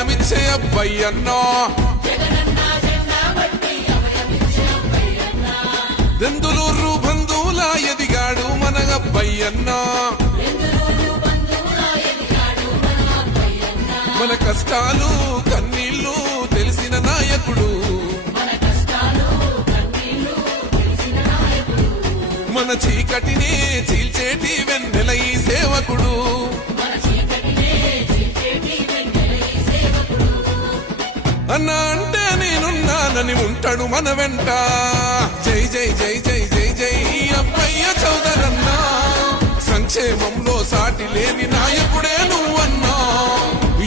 అభయమిచ్చే అబ్బయ్యన్నో. దెందులూరు బంధువులా ఎదిగాడు మన అబ్బయ్యన్నో. మన కష్టాలు కన్నీళ్ళు తెలిసిన నాయకుడు. మన చీకటిని చీ అన్న అంటే నేనున్నానని ఉంటాడు మన వెంట. జై జై జై జై జై జై అబ్బయ్య చౌదరన్నా. సంక్షేమంలో సాటి లేని నాయకుడే నువ్వన్నా.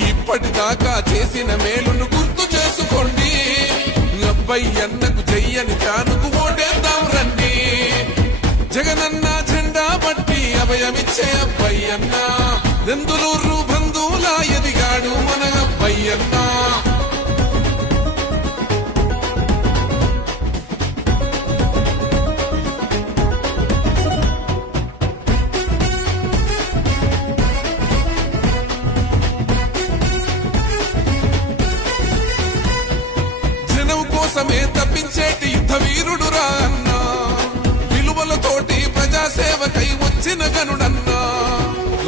ఇప్పటిదాకా చేసిన మేలును గుర్తు చేసుకోండి. అబ్బయ్యన్నకు జయ్యని తానుకు ఓటేద్దాం రండి. జగనన్న జెండా బట్టి అభయమిచ్చే అబ్బయ్యన్న. దెందులూరు బంధువులా ఎదిగాడు మన అబ్బయ్యన్నా. జనం తప్పించేటి యుద్ధ వీరుడు రా అన్నా. విలువలతోటి ప్రజాసేవకై వచ్చిన గనుడన్నా.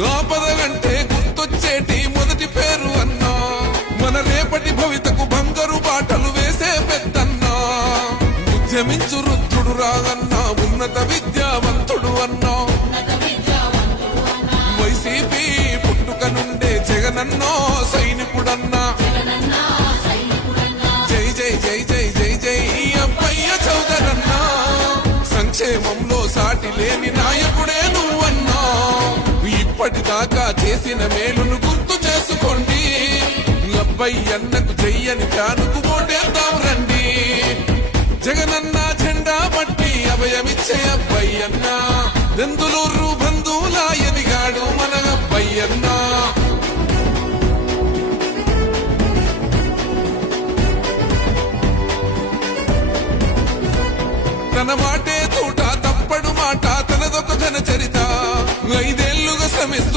ఆపద అంటే గుర్తొచ్చేటి మొదటి పేరు అన్నా. మన రేపటి భవితకు బంగారు బాటలు వేసే పెద్దన్నా. ఉద్యమించు రుద్రుడు రాగన్నా ఉన్నత విద్యావంతుడు అన్నా. వైసీపీ పుట్టుక నుండే జగనన్నో సైనికుడన్నా. సంక్షేమంలో సాటి లేని నాయకుడే నువ్వన్నా. ఇప్పటిదాకా చేసిన మేలును గుర్తు చేసుకోండి. అబ్బయ్యన్నకు చెయ్యని ఫ్యానుకు ఓటేద్దాం రండి. జగనన్న జెండా బట్టి అభయమిచ్చే అబ్బయ్యన్న దెందులూరు బంధువులా ఎదిగాడు మన అబ్బయ్యన్నా తన మాటే మాట తనదొక ఘన చరిత. ఐదేళ్ళుగా శ్రమిస్తూ